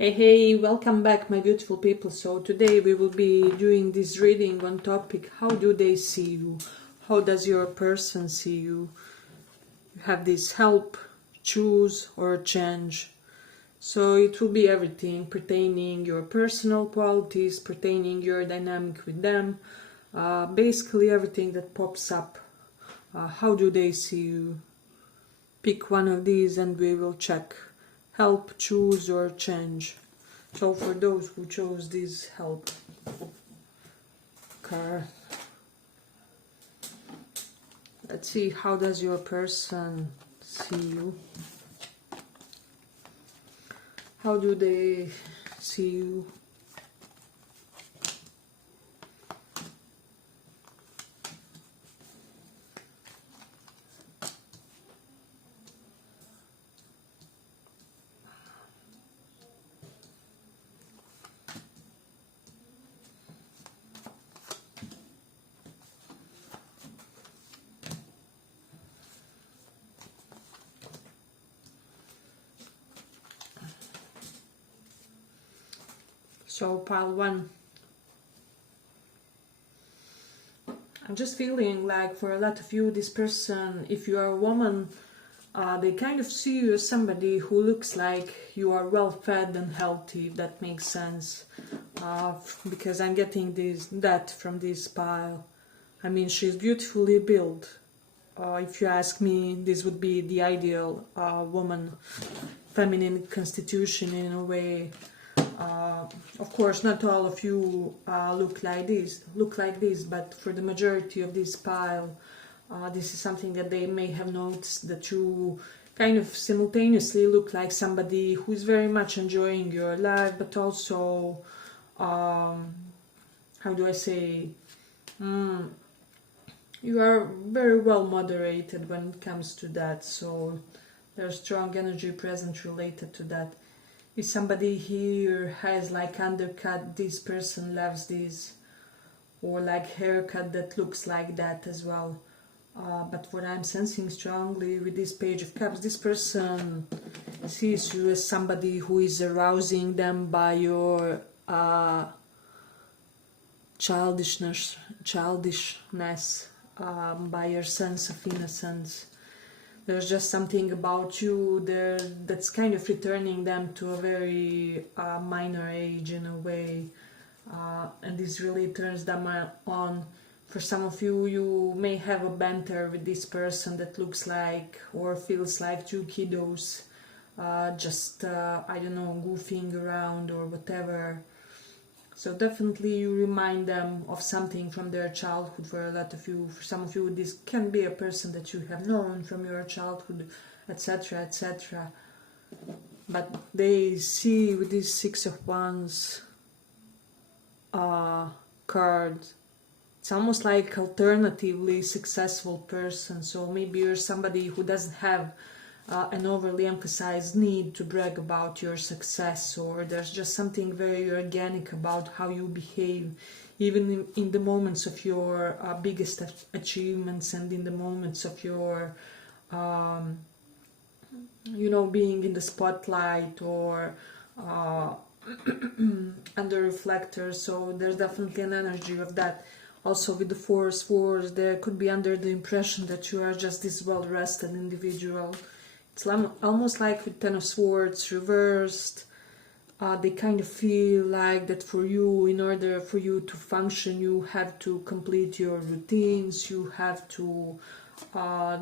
Hey, welcome back, my beautiful people. So today we will be doing this reading on topic, how do they see you? How does your person see you? You have this help, choose or change. So it will be everything pertaining your personal qualities, pertaining your dynamic with them, basically everything that pops up. How do they see you? Pick one of these and we will check. Help, choose or change. So for those who chose this help card, let's see, how does your person see you? How do they see you? So pile one. I'm just feeling like for a lot of you, this person, if you are a woman, they kind of see you as somebody who looks like you are well fed and healthy, if that makes sense. Because I'm getting that from this pile. I mean, she's beautifully built. If you ask me, this would be the ideal woman, feminine constitution in a way. Of course, not all of you look like this, but for the majority of this pile, this is something that they may have noticed, that you kind of simultaneously look like somebody who is very much enjoying your life, but also, how do I say, you are very well moderated when it comes to that, so there's strong energy present related to that. If somebody here has like undercut, this person loves this, or like haircut that looks like that as well. But what I'm sensing strongly with this Page of Cups, this person sees you as somebody who is arousing them by your childishness, by your sense of innocence. There's just something about you there that's kind of returning them to a very minor age in a way, and this really turns them on. For some of you, you may have a banter with this person that looks like or feels like two kiddos, I don't know, goofing around or whatever. So definitely you remind them of something from their childhood. For a lot of you, for some of you, this can be a person that you have known from your childhood, etc., etc. But they see with this Six of Wands card, it's almost like alternatively successful person. So maybe you're somebody who doesn't have an overly emphasized need to brag about your success, or there's just something very organic about how you behave, even in the moments of your biggest achievements and in the moments of your, being in the spotlight or under reflectors. So there's definitely an energy of that. Also with the Four of Swords, there could be under the impression that you are just this well-rested individual. It's almost like with Ten of Swords reversed, they kind of feel like that for you, in order for you to function, you have to complete your routines, you have to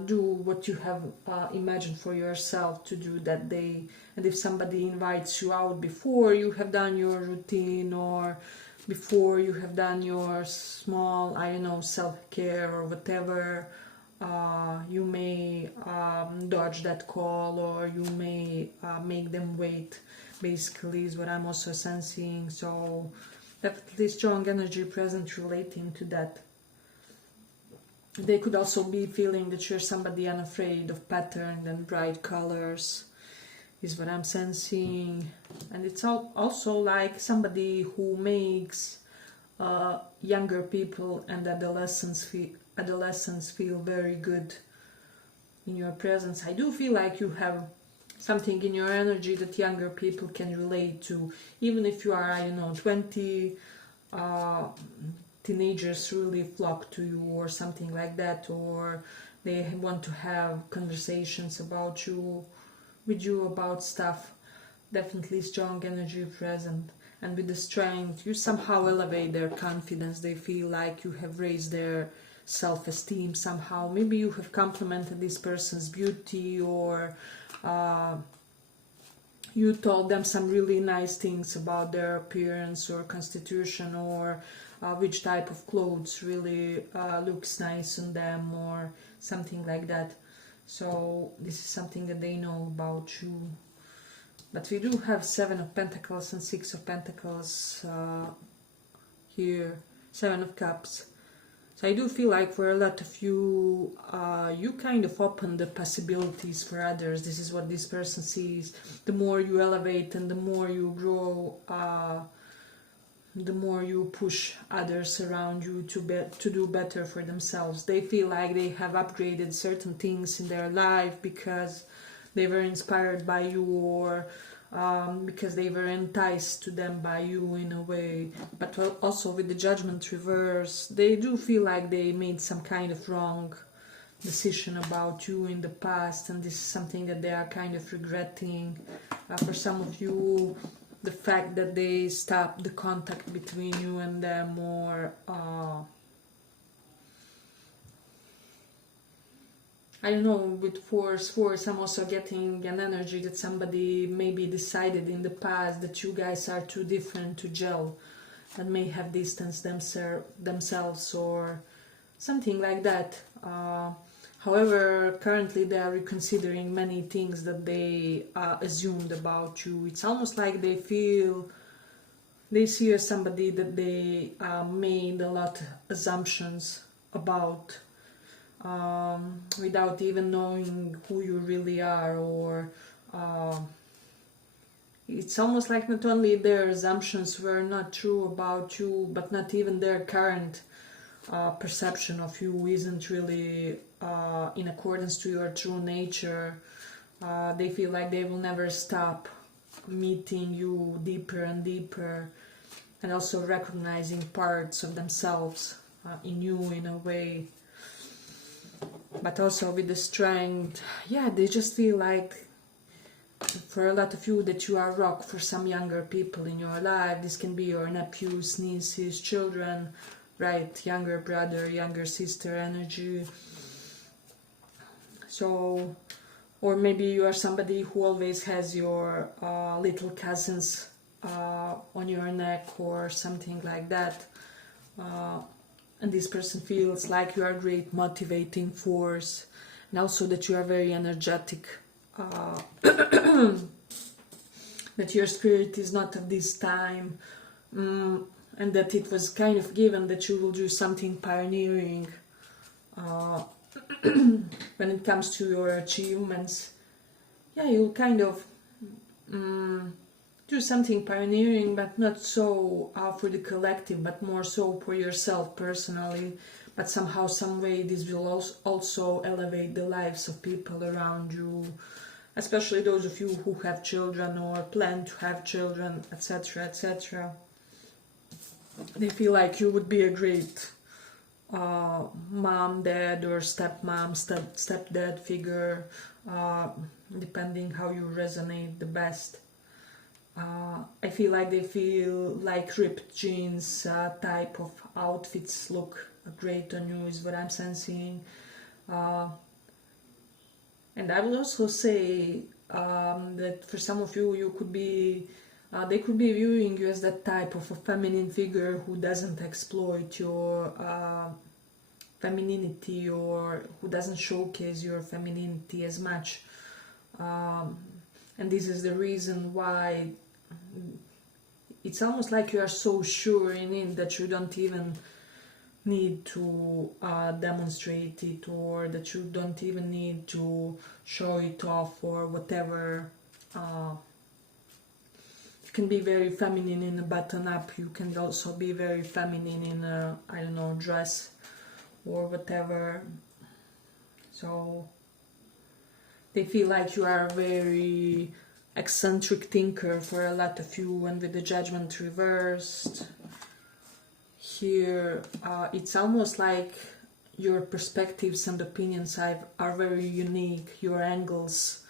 do what you have imagined for yourself to do that day. And if somebody invites you out before you have done your routine, or before you have done your small, I don't know, self-care or whatever, you may dodge that call, or you may make them wait, basically, is what I'm also sensing. So definitely strong energy present relating to that. They could also be feeling that you're somebody unafraid of pattern and bright colors, is what I'm sensing. And it's also like somebody who makes younger people and adolescents feel very good in your presence. I do feel like you have something in your energy that younger people can relate to. Even if you are, I don't know, 20, teenagers really flock to you or something like that, or they want to have conversations about you, with you about stuff. Definitely strong energy present. And with the strength, you somehow elevate their confidence. They feel like you have raised their self-esteem somehow. Maybe you have complimented this person's beauty, or you told them some really nice things about their appearance or constitution, or which type of clothes really looks nice on them, or something like that. So this is something that they know about you. But we do have 7 of Pentacles and 6 of Pentacles here, 7 of Cups. So I do feel like for a lot of you, you kind of open the possibilities for others. This is what this person sees. The more you elevate and the more you grow, the more you push others around you to do better for themselves. They feel like they have upgraded certain things in their life because they were inspired by you, or because they were enticed to them by you in a way. But also with the Judgment reverse, they do feel like they made some kind of wrong decision about you in the past, and this is something that they are kind of regretting. For some of you, the fact that they stopped the contact between you and them, or I don't know, with force, I'm also getting an energy that somebody maybe decided in the past that you guys are too different to gel, and may have distanced themselves or something like that. However, currently they are reconsidering many things that they assumed about you. It's almost like they feel, they see you as somebody that they made a lot of assumptions about, without even knowing who you really are, or it's almost like not only their assumptions were not true about you, but not even their current perception of you isn't really in accordance to your true nature. They feel like they will never stop meeting you deeper and deeper, and also recognizing parts of themselves in you in a way. But also with the strength, yeah, they just feel like, for a lot of you, that you are rock for some younger people in your life. This can be your nephews, nieces, children, right? Younger brother, younger sister energy. So, or maybe you are somebody who always has your little cousins on your neck or something like that. And this person feels like you are a great motivating force, and also that you are very energetic, that your spirit is not of this time, and that it was kind of given that you will do something pioneering when it comes to your achievements. Yeah, you'll kind of do something pioneering, but not so for the collective, but more so for yourself personally. But somehow, some way, this will also elevate the lives of people around you, especially those of you who have children or plan to have children, etc., etc. They feel like you would be a great mom, dad, or stepmom, stepdad figure, depending how you resonate the best. I feel like they feel like ripped jeans type of outfits look great on you, is what I'm sensing. And I will also say that for some of you, you could be, they could be viewing you as that type of a feminine figure who doesn't exploit your femininity, or who doesn't showcase your femininity as much. And this is the reason why it's almost like you are so sure in it that you don't even need to demonstrate it, or that you don't even need to show it off or whatever. You can be very feminine in a button-up, you can also be very feminine in a, I don't know, dress or whatever. So they feel like you are a very eccentric thinker for a lot of you, and with the Judgment reversed here, it's almost like your perspectives and opinions are very unique. Your angles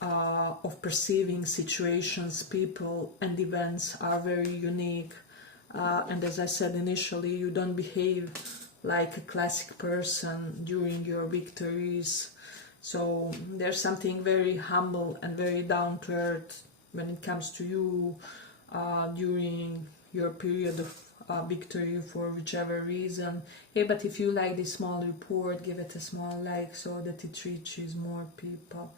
of perceiving situations, people and events are very unique, and as I said initially, you don't behave like a classic person during your victories. So there's something very humble and very down to earth when it comes to you during your period of victory for whichever reason. Hey, but if you like this small report, give it a small like so that it reaches more people.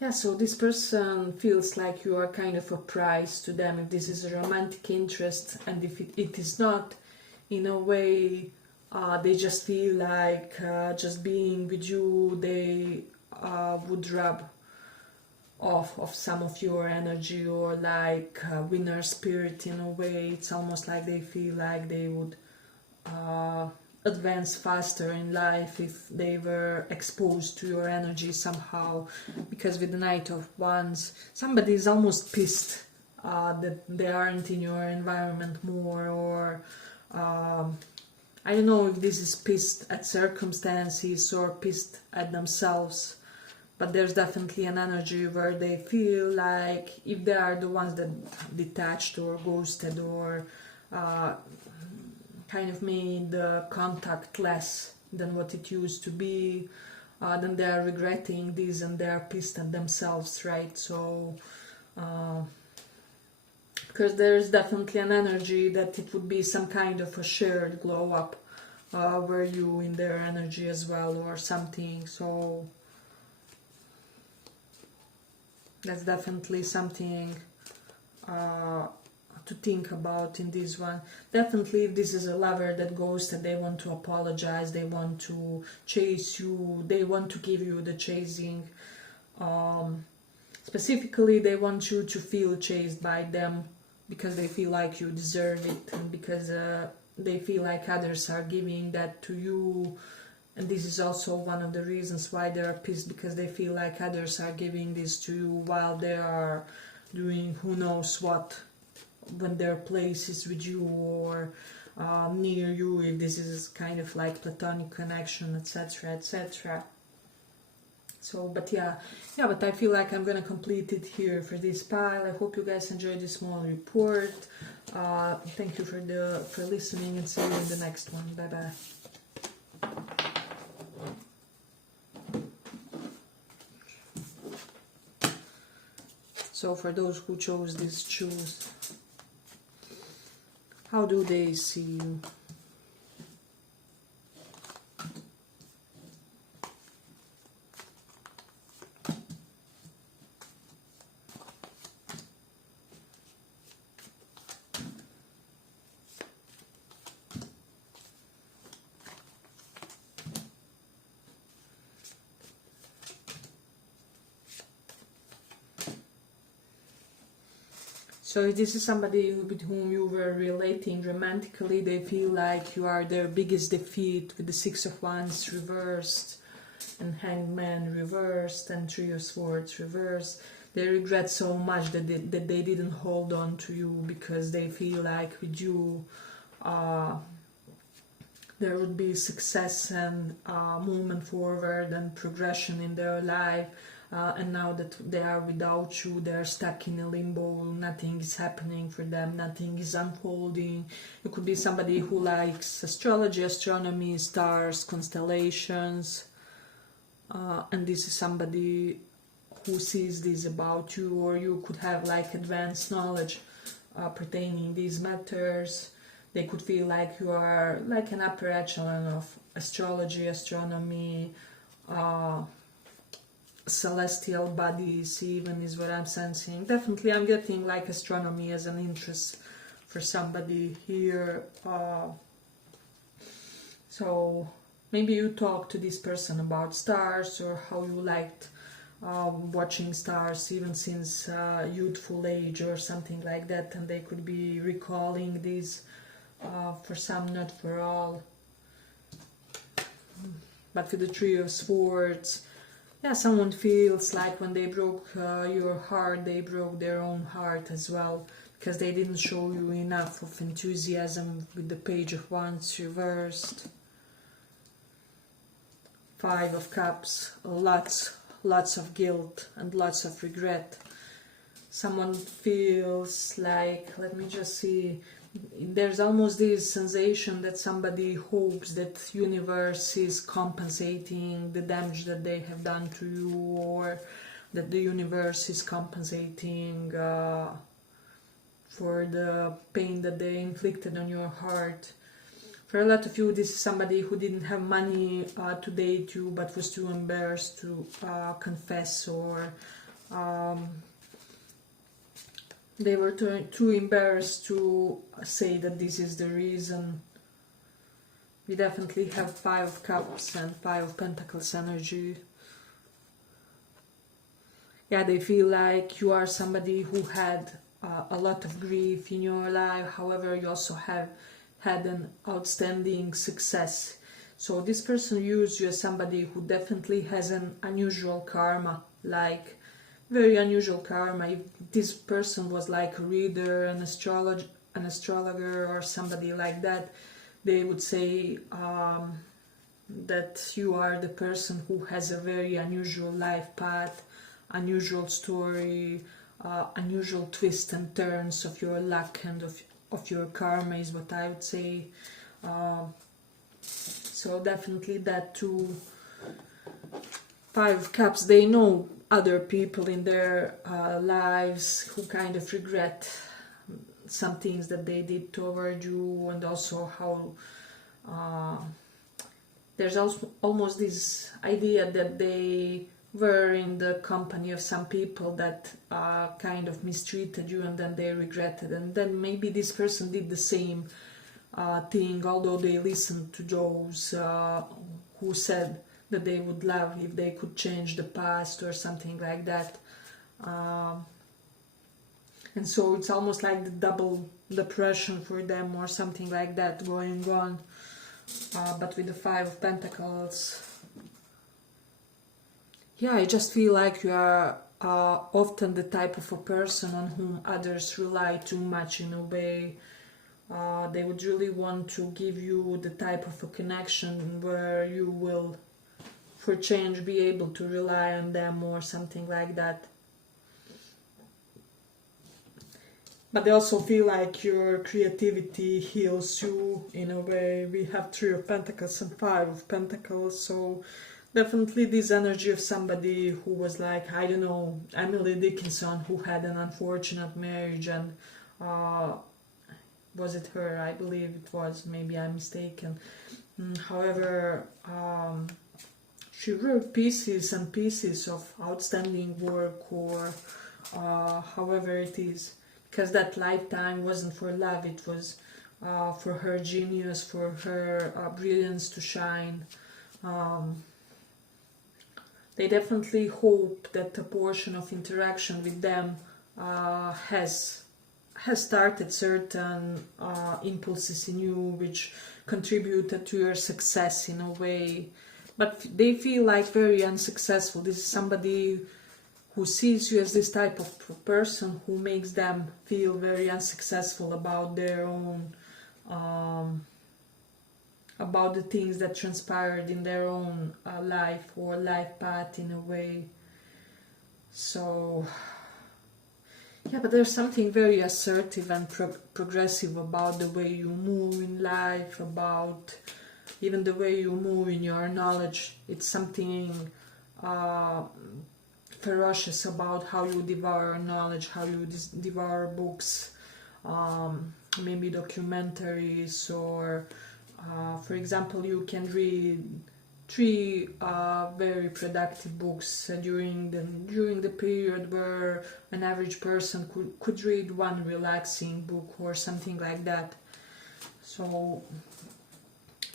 Yeah, so this person feels like you are kind of a prize to them, if this is a romantic interest, and if it is not, in a way, they just feel like just being with you, they would rub off of some of your energy, or like winner spirit in a way. It's almost like they feel like they would advance faster in life if they were exposed to your energy somehow, because with the Knight of Wands, somebody is almost pissed that they aren't in your environment more, or I don't know if this is pissed at circumstances or pissed at themselves, but there's definitely an energy where they feel like if they are the ones that detached or ghosted or kind of made the contact less than what it used to be, then they are regretting this and they are pissed at themselves, right? So because there's definitely an energy that it would be some kind of a shared glow up, were you in their energy as well or something. So that's definitely something to think about in this one. Definitely if this is a lover that goes that they want to apologize, they want to chase you, they want to give you the chasing. Specifically they want you to feel chased by them because they feel like you deserve it, and because they feel like others are giving that to you. And this is also one of the reasons why they are pissed, because they feel like others are giving this to you while they are doing who knows what when their place is with you or near you, if this is kind of like platonic connection, etc, etc. So, but but I feel like I'm gonna complete it here for this pile. I hope you guys enjoyed this small report. Thank you for listening, and see you in the next one. Bye bye. So for those who chose this choose, how do they see you? So if this is somebody with whom you were relating romantically, they feel like you are their biggest defeat, with the Six of Wands reversed and Hanged Man reversed and Three of Swords reversed. They regret so much that they didn't hold on to you, because they feel like with you there would be success and movement forward and progression in their life. And now that they are without you, they are stuck in a limbo. Nothing is happening for them, nothing is unfolding. It could be somebody who likes astrology, astronomy, stars, constellations, and this is somebody who sees this about you, or you could have like advanced knowledge pertaining these matters. They could feel like you are like an upper echelon of astrology, astronomy, celestial bodies even is what I'm sensing. Definitely I'm getting like astronomy as an interest for somebody here. So maybe you talk to this person about stars, or how you liked watching stars even since youthful age or something like that, and they could be recalling this for some, not for all. But with the Three of Swords, yeah, someone feels like when they broke your heart, they broke their own heart as well, because they didn't show you enough of enthusiasm with the Page of Wands reversed. Five of Cups, lots of guilt and lots of regret. Someone feels like, let me just see, there's almost this sensation that somebody hopes that universe is compensating the damage that they have done to you, or that the universe is compensating for the pain that they inflicted on your heart. For a lot of you, this is somebody who didn't have money to date you, but was too embarrassed to confess, or they were too embarrassed to say that this is the reason. We definitely have Five of Cups and Five of Pentacles energy. Yeah, they feel like you are somebody who had a lot of grief in your life. However, you also have had an outstanding success. So this person views you as somebody who definitely has an unusual karma, like very unusual karma. If this person was like a reader, an astrologer or somebody like that, they would say that you are the person who has a very unusual life path, unusual story, unusual twists and turns of your luck and of your karma is what I would say. So definitely that too. Five of Cups, they know other people in their lives who kind of regret some things that they did toward you, and also how there's also almost this idea that they were in the company of some people that kind of mistreated you, and then they regretted, and then maybe this person did the same thing, although they listened to those who said that they would love if they could change the past or something like that. And so it's almost like the double depression for them or something like that going on. But with the Five of Pentacles, yeah, I just feel like you are often the type of a person on whom others rely too much in a way. They would really want to give you the type of a connection where you will, for change, be able to rely on them or something like that. But they also feel like your creativity heals you in a way. We have Three of Pentacles and Five of Pentacles, so definitely this energy of somebody who was like, I don't know, Emily Dickinson, who had an unfortunate marriage, and was it her? I believe it was, maybe I'm mistaken. However, she wrote pieces and pieces of outstanding work, or however it is, because that lifetime wasn't for love, it was for her genius, for her brilliance to shine. They definitely hope that a portion of interaction with them has started certain impulses in you which contributed to your success in a way, but they feel like very unsuccessful. This is somebody who sees you as this type of person who makes them feel very unsuccessful about their own about the things that transpired in their own life or life path in a way. So yeah, but there's something very assertive and progressive about the way you move in life, about even the way you move in your knowledge. It's something ferocious about how you devour knowledge, how you devour books, maybe documentaries, or for example, you can read 3 very productive books during the period where an average person could read 1 relaxing book or something like that. So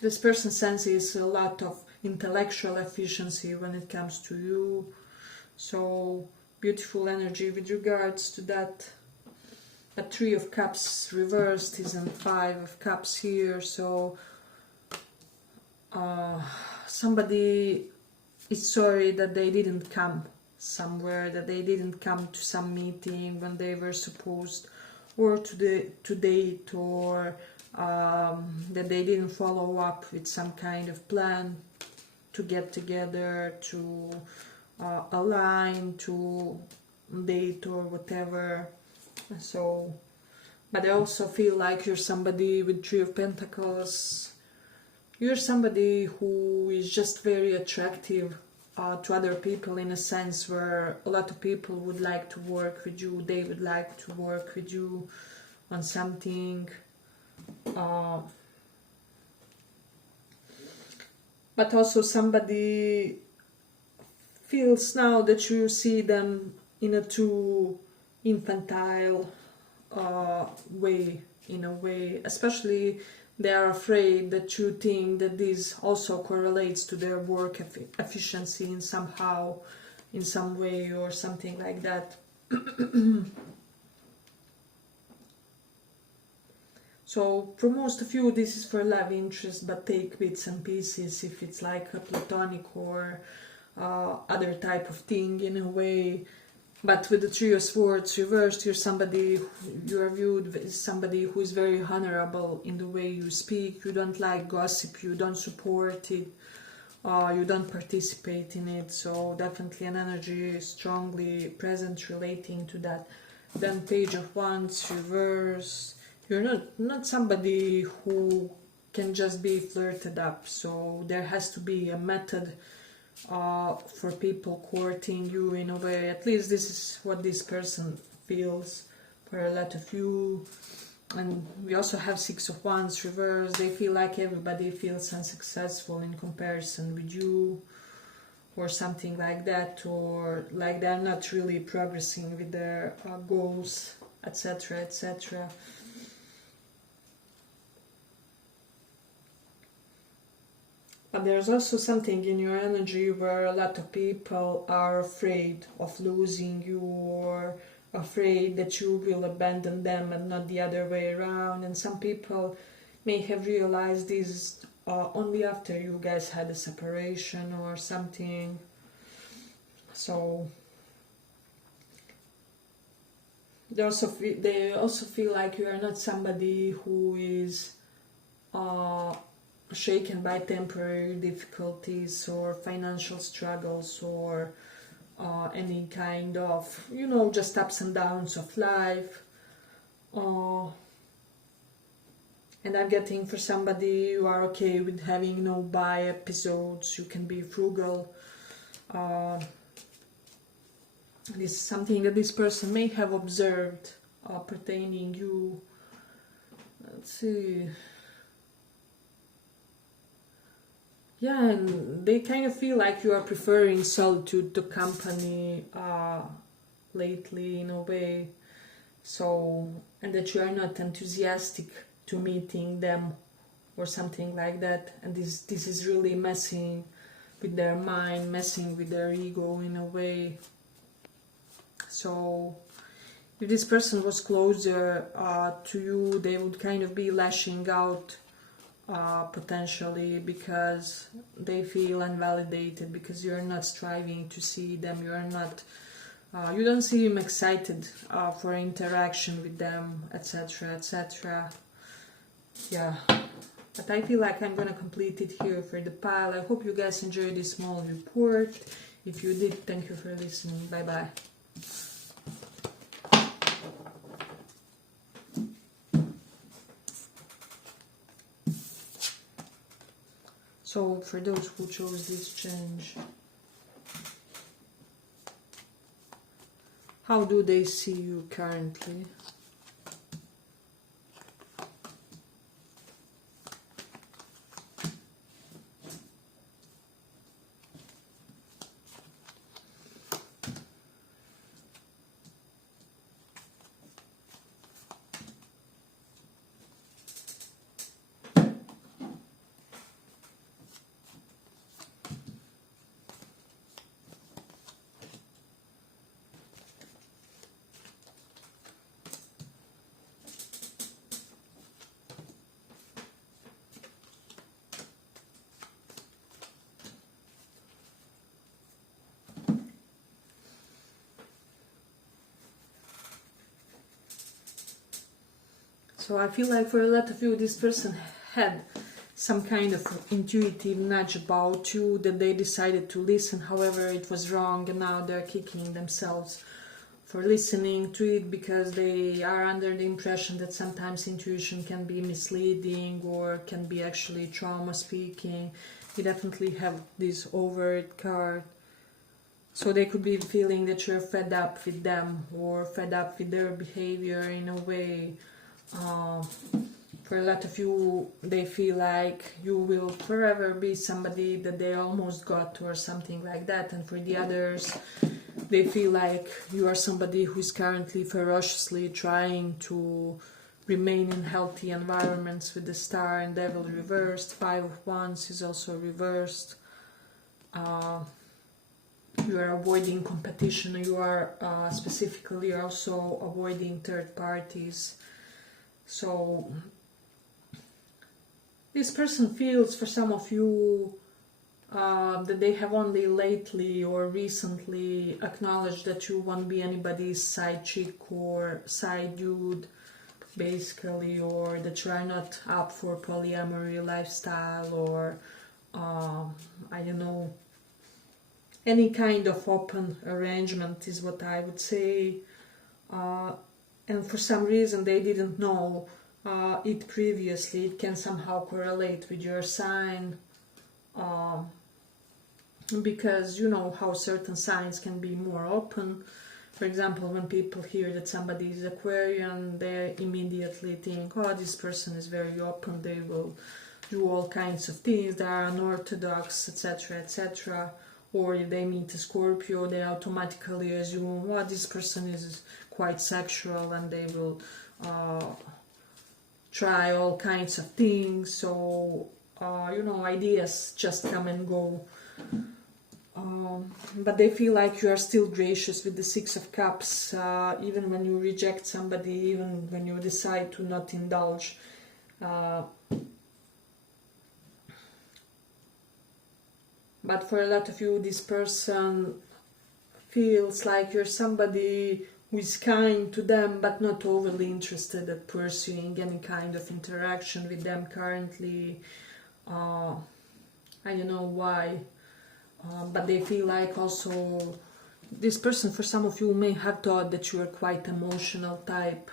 this person senses a lot of intellectual efficiency when it comes to you. So beautiful energy with regards to that. A Three of Cups reversed is in Five of Cups here, so somebody is sorry that they didn't come somewhere, that they didn't come to some meeting when they were supposed, or to date, or that they didn't follow up with some kind of plan to get together, to align, to date or whatever. So, but I also feel like you're somebody with Three of Pentacles. You're somebody who is just very attractive to other people, in a sense where a lot of people would like to work with you. They would like to work with you on something. But also somebody feels now that you see them in a too infantile way, in a way, especially they are afraid that you think that this also correlates to their work efficiency in somehow, in some way, or something like that. So for most of you this is for love interest, but take bits and pieces if it's like a platonic or other type of thing in a way. But with the Three of Swords reversed, you're somebody, you are viewed as somebody who is very honorable in the way you speak. You don't like gossip, you don't support it, you don't participate in it. So definitely an energy strongly present relating to that. Then Page of Wands reverse. You're not somebody who can just be flirted up. So there has to be a method for people courting you in a way. At least this is what this person feels for a lot of you. And we also have Six of Wands reversed. They feel like everybody feels unsuccessful in comparison with you, or something like that, or like they're not really progressing with their goals, etc., etc. But there's also something in your energy where a lot of people are afraid of losing you, or afraid that you will abandon them and not the other way around. And some people may have realized this only after you guys had a separation or something. So they also feel like you are not somebody who is shaken by temporary difficulties or financial struggles, or any kind of, just ups and downs of life. And I'm getting for somebody, you are okay with having no buy episodes, you can be frugal. This is something that this person may have observed pertaining you. Let's see. Yeah, and they kind of feel like you are preferring solitude to company lately, in a way. So, and that you are not enthusiastic to meeting them or something like that. And this is really messing with their mind, messing with their ego in a way. So if this person was closer to you, they would kind of be lashing out potentially, because they feel unvalidated, because you're not striving to see them, you're not you don't seem excited for interaction with them, etc., etc. Yeah, but I feel like I'm gonna complete it here for the pile. I hope you guys enjoyed this small report. If you did, thank you for listening. Bye bye. So for those who chose this change, how do they see you currently? So I feel like for a lot of you, this person had some kind of intuitive nudge about you that they decided to listen. However, it was wrong, and now they're kicking themselves for listening to it, because they are under the impression that sometimes intuition can be misleading or can be actually trauma speaking. You definitely have this overt card. So they could be feeling that you're fed up with them or fed up with their behavior in a way. For a lot of you, they feel like you will forever be somebody that they almost got or something like that. And for the others, they feel like you are somebody who is currently ferociously trying to remain in healthy environments with the Star and Devil reversed. 5 of Wands is also reversed. You are avoiding competition. You are specifically also avoiding third parties. So this person feels, for some of you, that they have only lately or recently acknowledged that you won't be anybody's side chick or side dude, basically, or that you are not up for polyamory lifestyle, or I don't know, any kind of open arrangement is what I would say. And for some reason they didn't know it previously. It can somehow correlate with your sign, because you know how certain signs can be more open. For example, when people hear that somebody is Aquarian, they immediately think, oh, this person is very open, they will do all kinds of things, they are unorthodox, etc., etc. Or if they meet a Scorpio, they automatically assume, well, this person is quite sexual, and they will try all kinds of things. So, you know, ideas just come and go. But they feel like you are still gracious with the 6 of Cups, even when you reject somebody, even when you decide to not indulge. But for a lot of you, this person feels like you're somebody who is kind to them, but not overly interested at pursuing any kind of interaction with them currently. I don't know why, but they feel like also this person, for some of you, may have thought that you are quite emotional type.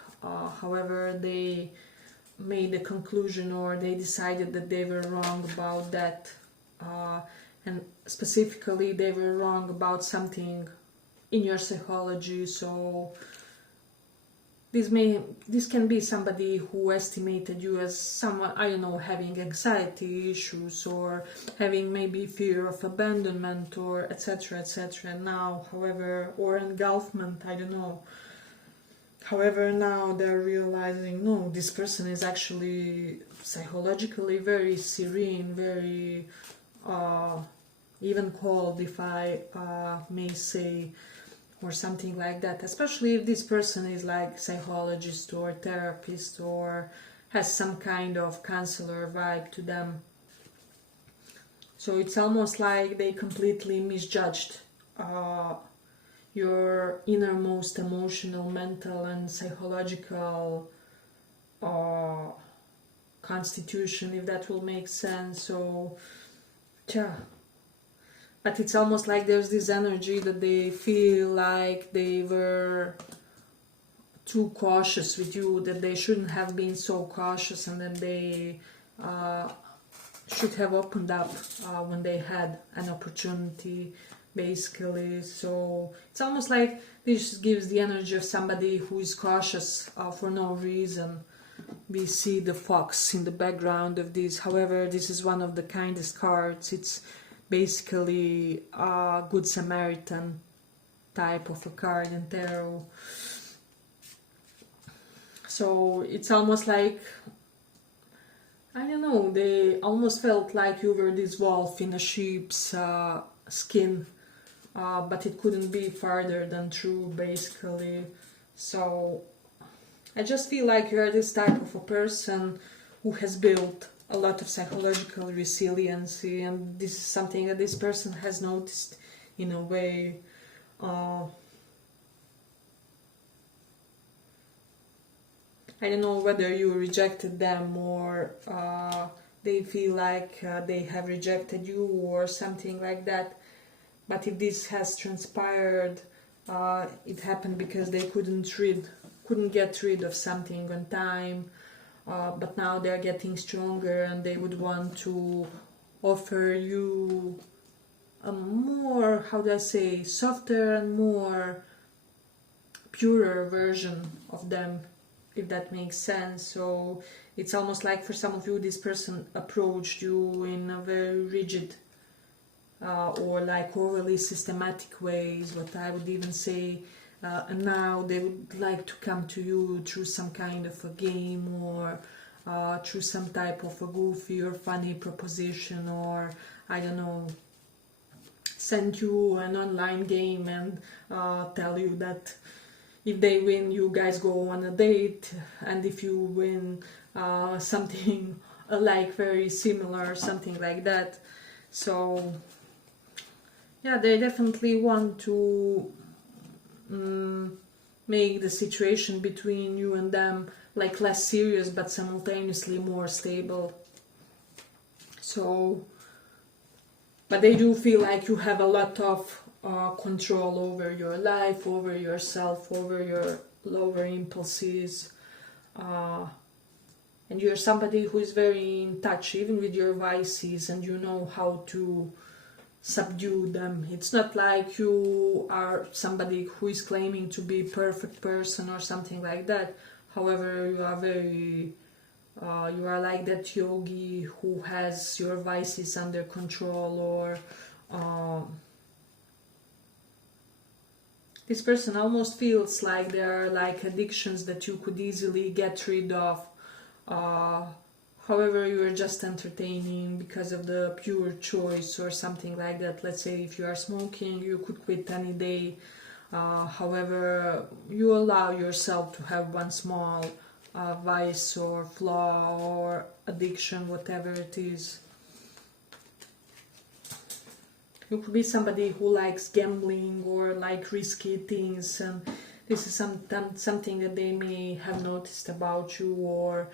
However, they made a conclusion, or they decided that they were wrong about that. And specifically, they were wrong about something in your psychology. So this can be somebody who estimated you as someone, I don't know, having anxiety issues, or having maybe fear of abandonment, or etc., etc. And now, however, or engulfment, I don't know. However, now they're realizing, no, this person is actually psychologically very serene, very even cold, if I may say, or something like that. Especially if this person is like psychologist or therapist, or has some kind of counselor vibe to them. So it's almost like they completely misjudged your innermost emotional, mental, and psychological constitution, if that will make sense. So, yeah. But it's almost like there's this energy that they feel like they were too cautious with you, that they shouldn't have been so cautious, and then they should have opened up when they had an opportunity, basically. So it's almost like this gives the energy of somebody who is cautious for no reason. We see the fox in the background of this. However, this is one of the kindest cards. It's basically a Good Samaritan type of a card in tarot. So it's almost like, I don't know, they almost felt like you were this wolf in a sheep's skin, but it couldn't be farther than true, basically. So I just feel like you're this type of a person who has built a lot of psychological resiliency, and this is something that this person has noticed in a way. I don't know whether you rejected them or they feel like they have rejected you or something like that. But if this has transpired, it happened because they couldn't get rid of something on time. But now they're getting stronger and they would want to offer you a more, how do I say, softer and more purer version of them, if that makes sense. So it's almost like for some of you this person approached you in a very rigid or like overly systematic ways, what I would even say, and now they would like to come to you through some kind of a game or through some type of a goofy or funny proposition, or I don't know, send you an online game and tell you that if they win you guys go on a date, and if you win something like very similar, something like that. So yeah, they definitely want to make the situation between you and them like less serious but simultaneously more stable. So, but they do feel like you have a lot of control over your life, over yourself, over your lower impulses, and you're somebody who is very in touch even with your vices, and you know how to subdue them. It's not like you are somebody who is claiming to be a perfect person or something like that. However, you are very you are like that yogi who has your vices under control, or this person almost feels like there are like addictions that you could easily get rid of. However, you are just entertaining because of the pure choice or something like that. Let's say if you are smoking, you could quit any day. However, you allow yourself to have one small vice or flaw or addiction, whatever it is. You could be somebody who likes gambling or like risky things, and this is something that they may have noticed about you, or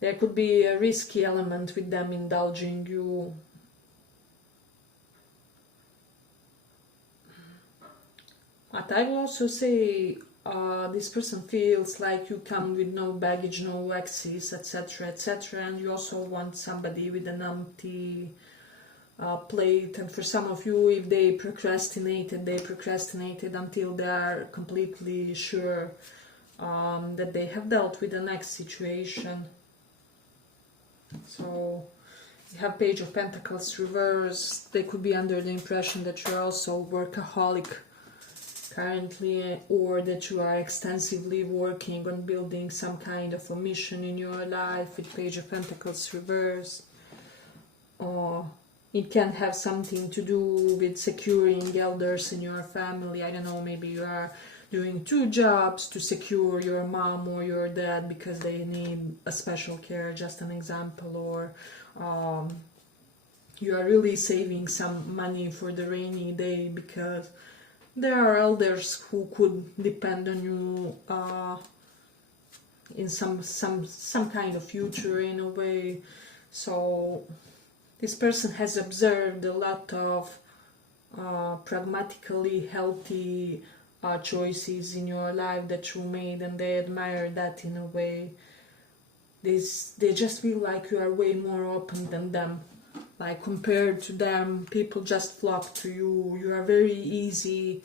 there could be a risky element with them indulging you. But I will also say this person feels like you come with no baggage, no exes, etc., etc., and you also want somebody with an empty plate. And for some of you, if they procrastinated until they are completely sure that they have dealt with the next situation. So you have Page of Pentacles reverse. They could be under the impression that you're also workaholic currently, or that you are extensively working on building some kind of a mission in your life with Page of Pentacles reverse. Or it can have something to do with securing elders in your family. I don't know, maybe you are doing 2 jobs to secure your mom or your dad because they need a special care, just an example. Or you are really saving some money for the rainy day because there are elders who could depend on you in some kind of future in a way. So this person has observed a lot of pragmatically healthy choices in your life that you made, and they admire that in a way. They just feel like you are way more open than them. Like compared to them, people just flock to you. You are very easy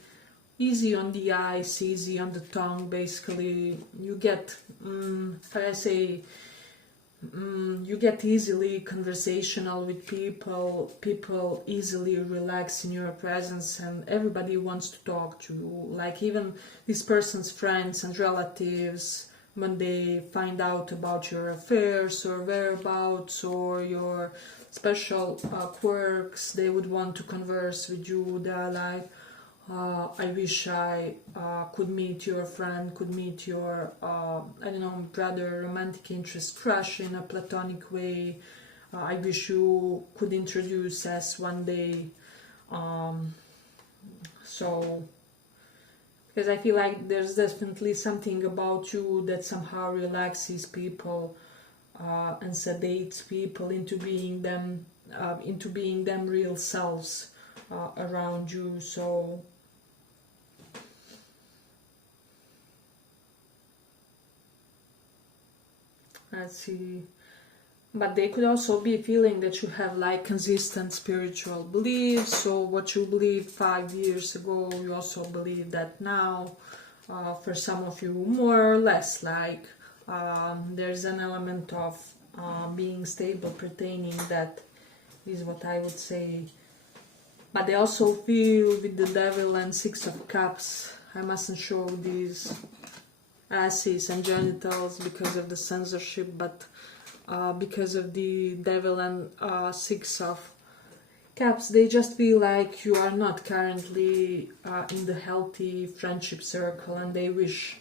on the eyes, easy on the tongue. Basically, you get, you get easily conversational with people. People easily relax in your presence, and everybody wants to talk to you. Like even this person's friends and relatives, when they find out about your affairs or whereabouts or your special quirks, they would want to converse with you. They're like, I wish I could meet your friend, could meet your, I don't know, brother, romantic interest, crush in a platonic way. I wish you could introduce us one day. So, because I feel like there's definitely something about you that somehow relaxes people and sedates people into being them real selves around you. So let's see. But they could also be feeling that you have like consistent spiritual beliefs. So what you believed 5 years ago, you also believe that now. For some of you, more or less, like there's an element of being stable, pertaining, that is what I would say. But they also feel with the Devil and Six of Cups. I mustn't show these asses and genitals because of the censorship, but because of the Devil and Six of Cups, they just feel like you are not currently in the healthy friendship circle, and they wish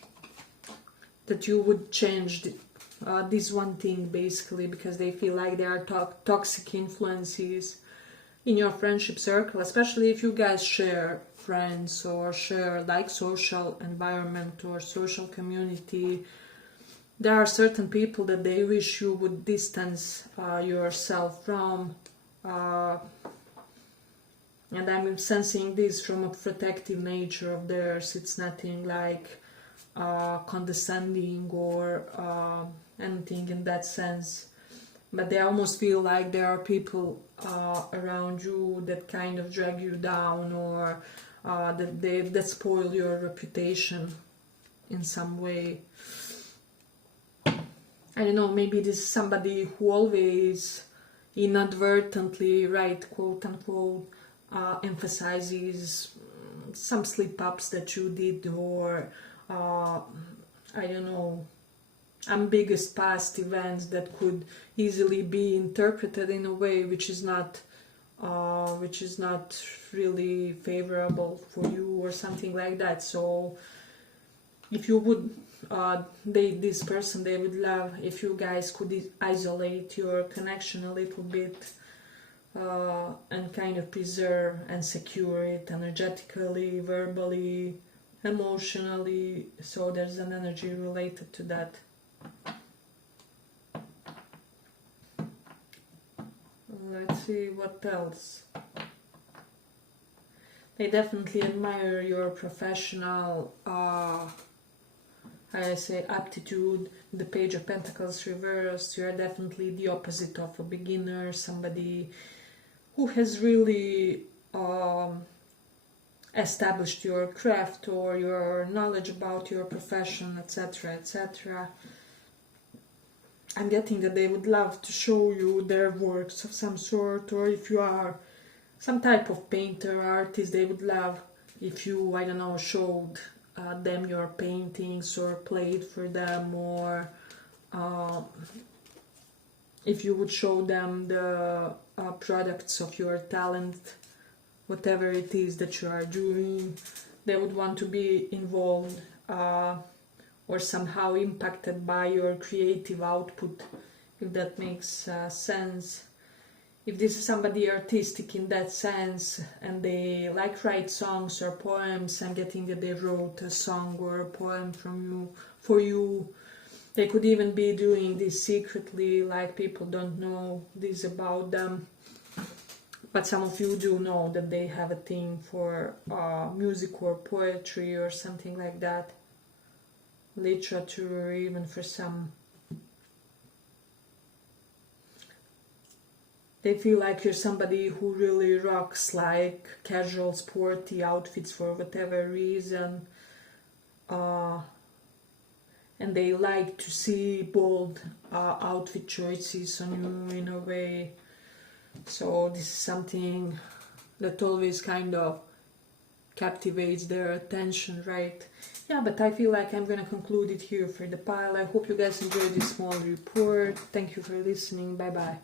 that you would change this one thing, basically, because they feel like there are toxic influences in your friendship circle, especially if you guys share friends or share like social environment or social community. There are certain people that they wish you would distance yourself from, and I'm sensing this from a protective nature of theirs. It's nothing like condescending or anything in that sense, but they almost feel like there are people around you that kind of drag you down, or that spoil your reputation in some way. I don't know, maybe this is somebody who always inadvertently, right, quote unquote, emphasizes some slip-ups that you did, or I don't know, ambiguous past events that could easily be interpreted in a way which is not really favorable for you, or something like that. So if you would date this person, they would love if you guys could isolate your connection a little bit, and kind of preserve and secure it energetically, verbally, emotionally. So there's an energy related to that. Let's see what else. They definitely admire your professional I say aptitude. The Page of Pentacles reversed, you are definitely the opposite of a beginner, somebody who has really established your craft or your knowledge about your profession, etc., etc. I'm getting that they would love to show you their works of some sort, or if you are some type of painter, artist, they would love if you, I don't know, showed them your paintings or played for them, or if you would show them the products of your talent, whatever it is that you are doing. They would want to be involved or somehow impacted by your creative output, if that makes sense. If this is somebody artistic in that sense, and they like write songs or poems, I'm getting that they wrote a song or a poem for you. They could even be doing this secretly, like people don't know this about them. But some of you do know that they have a thing for music or poetry or something like that. Literature, even for some. They feel like you're somebody who really rocks like casual, sporty outfits for whatever reason. And they like to see bold outfit choices on you in a way. So this is something that always kind of captivates their attention, right? Yeah, but I feel like I'm gonna conclude it here for the pile. I hope you guys enjoyed this small report. Thank you for listening. Bye bye.